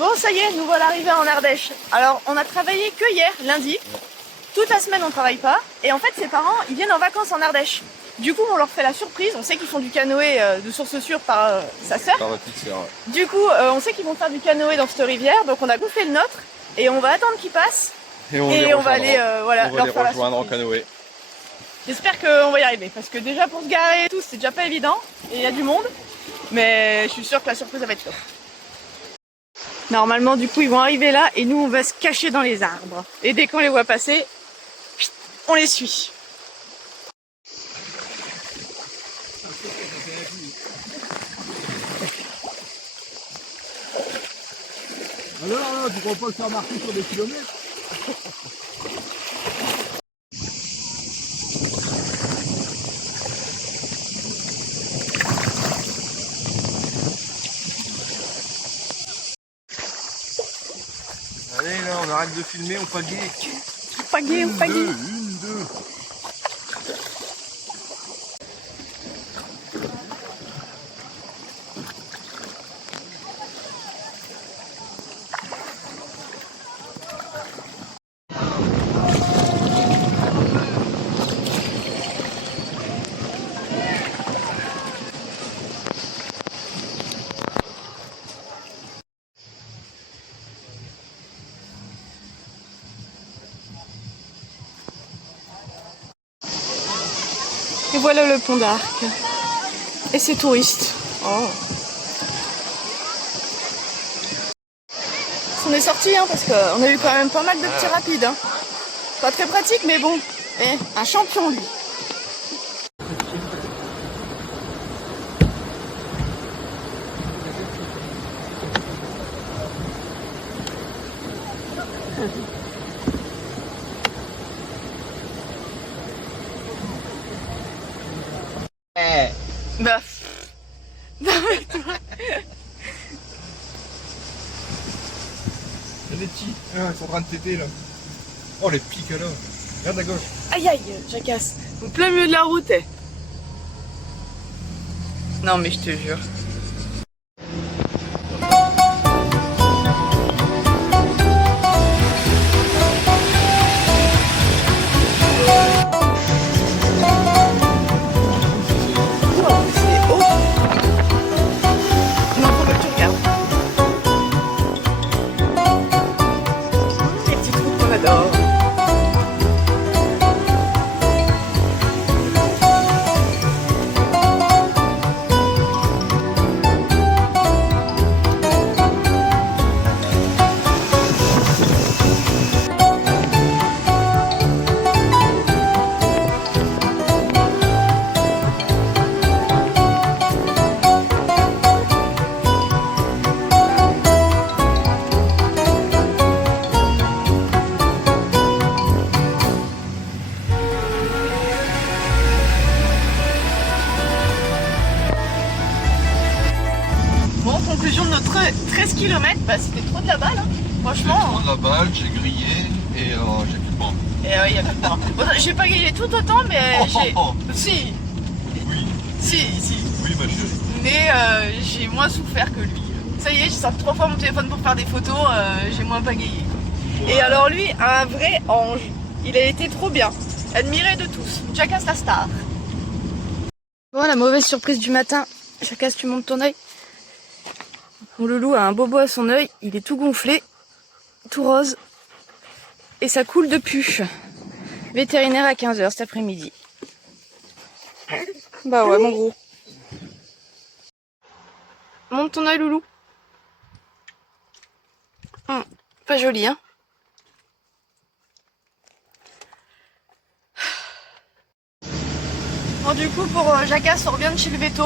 Bon, ça y est, nous voilà arrivés en Ardèche. Alors, on a travaillé que hier, lundi. Toute la semaine, on travaille pas. Et en fait, ses parents, ils viennent en vacances en Ardèche. Du coup, on leur fait la surprise. On sait qu'ils font du canoë de source sûre par sa sœur. Par la petite sœur, ouais. Du coup, on sait qu'ils vont faire du canoë dans cette rivière. Donc, on a gonflé le nôtre. Et on va attendre qu'ils passent. Et on va aller leur faire la rejoindre en surprise. canoë. J'espère qu'on va y arriver. Parce que déjà, pour se garer et tout, c'est déjà pas évident. Et il y a du monde. Mais je suis sûre que la surprise, va être top. Normalement, du coup, ils vont arriver là et nous, on va se cacher dans les arbres. Et dès qu'on les voit passer, on les suit. Alors, tu crois pas le faire marquer sur des kilomètres? Allez, là, on arrête de filmer, on pagaie. On pagaie, on pagaie. Une, deux. Et voilà le pont d'Arc. Et ces touristes. Oh. On est sortis parce qu'on a eu quand même pas mal de petits rapides. Hein. Pas très pratique, mais bon. Et un champion, lui. Bah. Non mais toi. Il y a des petits. Ah, ils sont en train de téter là. Oh, les pics là. Regarde à gauche. Aïe aïe, jacasse. Au plein milieu de la route. Non mais je te jure. Conclusion de notre 13 km, bah c'était trop de la balle, hein. Franchement. J'ai trop de la balle, j'ai grillé et j'ai plus de point. Et il y a plus de point. Bon, j'ai pas gagné tout autant, mais j'ai. Si. Oui. Si. Oui, ma chérie. Mais j'ai moins souffert que lui. Ça y est, j'ai sorti 3 fois mon téléphone pour faire des photos, j'ai moins pagayé. Ouais. Et alors lui, un vrai ange. Il a été trop bien. Admiré de tous. Jackass la star. Bon, la mauvaise surprise du matin. Jackass, tu montes ton œil. Mon loulou a un bobo à son œil, il est tout gonflé, tout rose, et ça coule de puce. Vétérinaire à 15 h cet après-midi. Bah ouais, mon gros. Monte ton œil, loulou. Pas joli, hein. Bon, du coup, pour Jackass, on revient de chez le véto.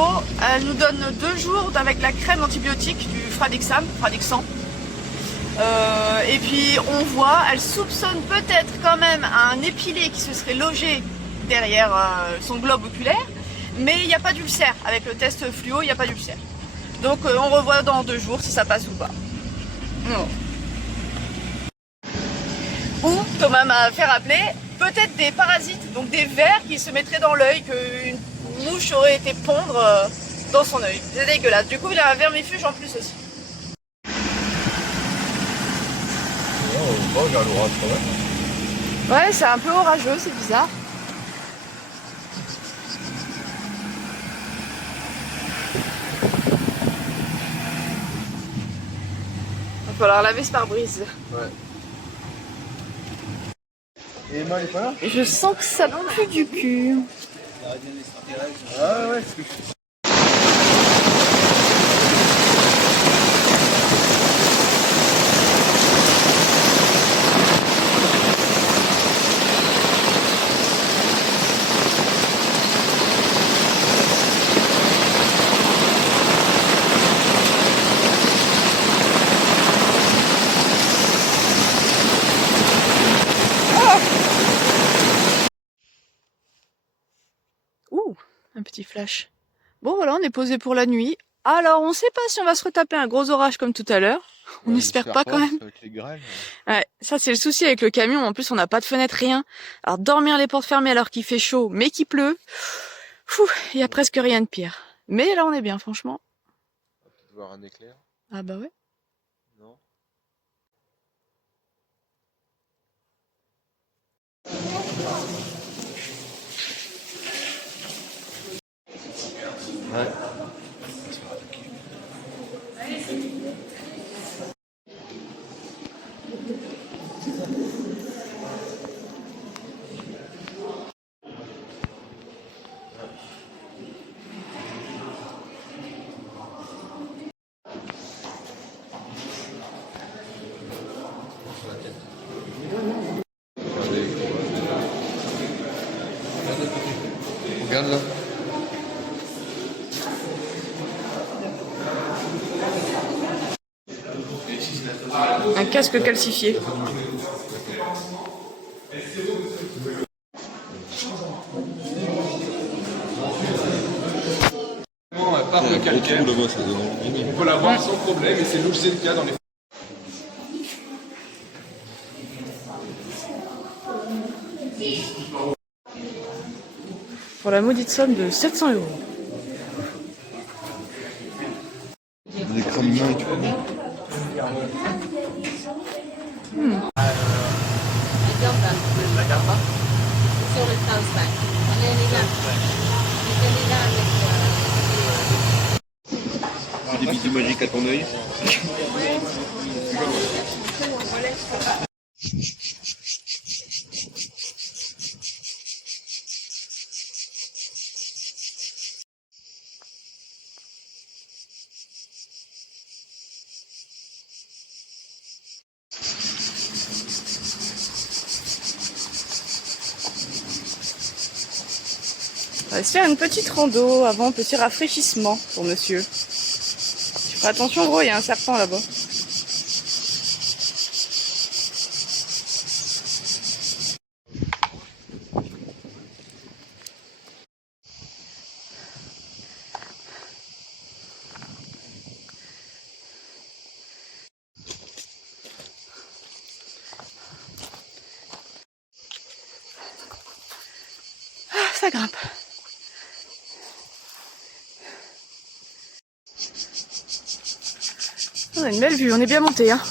Elle nous donne 2 jours avec la crème antibiotique du Fradexan. Et puis, on voit, elle soupçonne peut-être quand même un épilé qui se serait logé derrière son globe oculaire. Mais il n'y a pas d'ulcère. Avec le test fluo, il n'y a pas d'ulcère. Donc, on revoit dans 2 jours si ça passe ou pas. Non. Ou, Thomas m'a fait rappeler, peut-être des parasites, donc des vers qui se mettraient dans l'œil, qu'une mouche aurait été pondre dans son œil. C'est dégueulasse. Du coup, il a un vermifuge en plus aussi. Oh, vers l'orage quand même. Ouais, c'est un peu orageux, c'est bizarre. Va falloir laver ce pare-brise. Ouais. Et Emma, elle est pas là? Je sens que ça pue du cul. Ah ouais, Ouh, un petit flash. Bon voilà, on est posé pour la nuit. Alors, on sait pas si on va se retaper un gros orage comme tout à l'heure. On n'espère pas quand même. Avec les grêles. Ouais, ça c'est le souci avec le camion. En plus, on n'a pas de fenêtre, rien. Alors, dormir les portes fermées alors qu'il fait chaud, mais qu'il pleut. Il y a presque rien de pire. Mais là, on est bien, franchement. On va peut-être voir un éclair. Ah bah ouais. Non. Ouais. Regarde là. Un casque calcifié. Un parc de calcaire. On peut l'avoir sans problème et c'est nous c'est le cas dans les. Pour la maudite somme de 700 €. Des crânes mains et tout. Sur le transfert. On est là. Des bisous magiques à ton œil. On va se faire une petite rando avant, petit rafraîchissement pour monsieur. Fais attention gros, il y a un serpent là-bas. Ah, ça grimpe. On a une belle vue, on est bien monté, hein.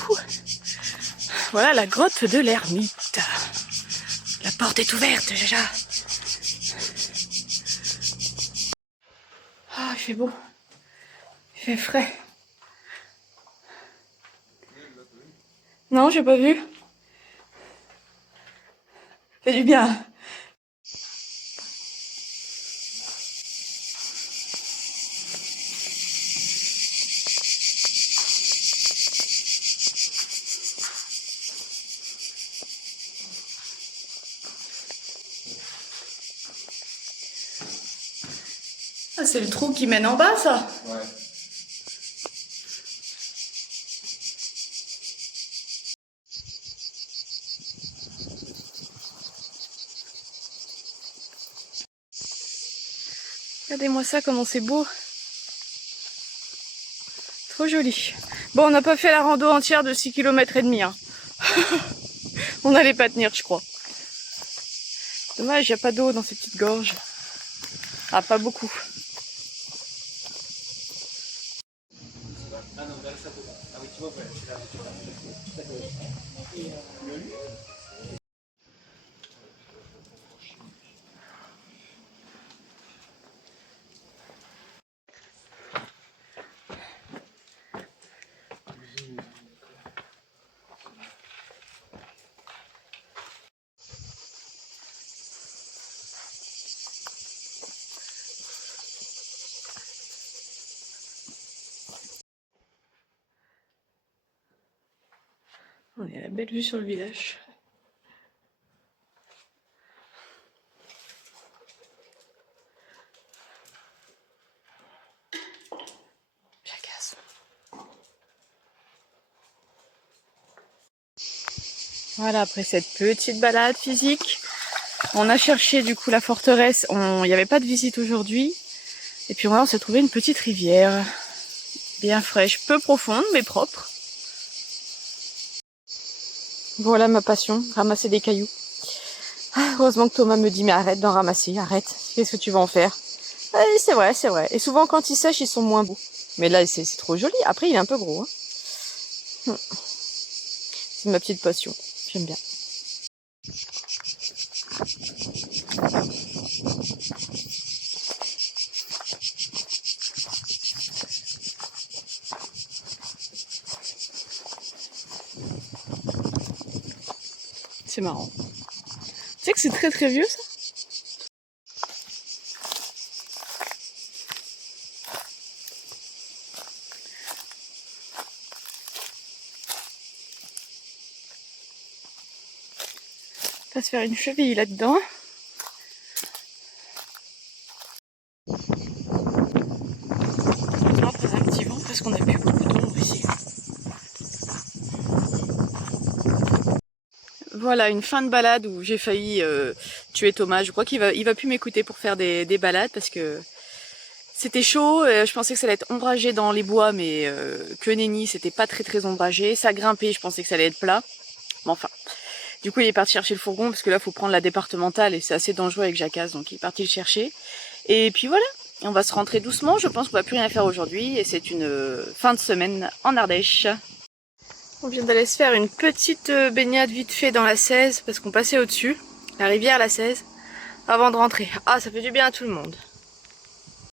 Voilà la grotte de l'ermite. La porte est ouverte, Jaja. Ah, il fait beau. Il fait frais. Non, j'ai pas vu. Fait du bien. Ah, c'est le trou qui mène en bas, ça. Ouais. Regardez-moi ça, comment c'est beau. Trop joli. Bon, on n'a pas fait la rando entière de 6,5 km. Hein. On n'allait pas tenir, je crois. Dommage, il n'y a pas d'eau dans ces petites gorges. Ah, pas beaucoup. On a la belle vue sur le village. Jacasse. Voilà, après cette petite balade physique, on a cherché du coup la forteresse. Il n'y avait pas de visite aujourd'hui. Et puis voilà, on s'est trouvé une petite rivière. Bien fraîche, peu profonde, mais propre. Voilà ma passion, ramasser des cailloux. Ah, heureusement que Thomas me dit, mais arrête d'en ramasser, arrête. Qu'est-ce que tu vas en faire? C'est vrai, c'est vrai. Et souvent, quand ils sèchent, ils sont moins beaux. Mais là, c'est trop joli. Après, il est un peu gros. Hein. C'est ma petite passion. J'aime bien. C'est marrant. Tu sais que c'est très très vieux ça? On va se faire une cheville là-dedans. Heureusement pas un petit vent parce qu'on a plus beaucoup d'ombre ici. Voilà, une fin de balade où j'ai failli tuer Thomas. Je crois qu'il va plus m'écouter pour faire des balades parce que c'était chaud. Je pensais que ça allait être ombragé dans les bois, mais que nenni, c'était pas très ombragé. Ça grimpait, je pensais que ça allait être plat. Mais enfin, du coup il est parti chercher le fourgon parce que là il faut prendre la départementale et c'est assez dangereux avec Jacasse, donc il est parti le chercher. Et puis voilà, on va se rentrer doucement. Je pense qu'on va plus rien faire aujourd'hui et c'est une fin de semaine en Ardèche. On vient d'aller se faire une petite baignade vite fait dans la 16 parce qu'on passait au-dessus, la rivière la 16, avant de rentrer. Ah, ça fait du bien à tout le monde.